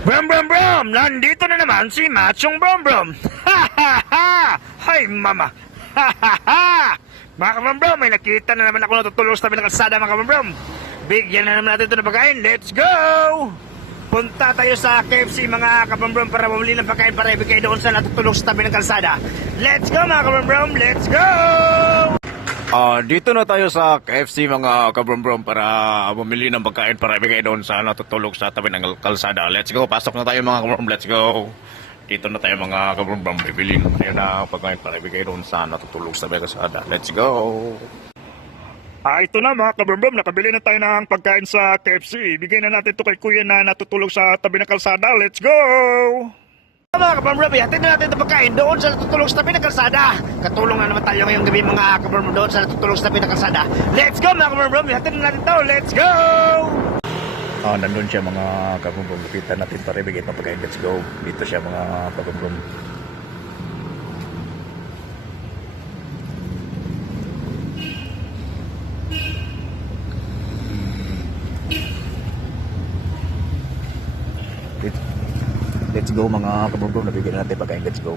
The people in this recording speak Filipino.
Brum brum brum! Nandito na naman si Machong Brum Brum! Ha ha ha! Hay mama! Ha ha ha! Mga kabrum brum, may nakita na naman ako natutulog sa tabi ng kalsada mga kabrum brum. Bigyan na naman natin ito ng pagkain. Let's go! Punta tayo sa KFC mga kabrum brum para bumili ng pagkain para ibigay doon sa natutulog sa tabi ng kalsada. Let's go mga kabrum brum! Let's go! Ah, dito na tayo sa KFC mga kabrombrom para bumili ng pagkain para ibigay doon sa natutulog sa tabi ng kalsada. Let's go, pasok na tayo mga kabrombrom, let's go. Dito na tayo mga kabrombrom, bibili na tayo pagkain para ibigay doon sa natutulog sa tabi ng kalsada. Let's go. Ah, ito na mga kabrombrom, nakabili na tayo ng pagkain sa KFC. Ibigay na natin ito kay kuya na natutulog sa tabi ng kalsada. Let's go! Mga kabrombrom, hatid na natin ito pagkain doon sa natutulog sa tabi ng kalsada. Katulong na naman tayo ngayong gabi mga kabrombrom doon sa natutulog sa tabi ng kalsada. Let's go mga kabrombrom, hatid na natin ito. Let's go! Ah, nandun siya mga kabrombrom, lapitan natin para ibigay ng pagkain. Let's go. Dito siya mga kabrombrom. Let's, let's go mga kabrombrom, nabigyan natin pagkain. Let's go.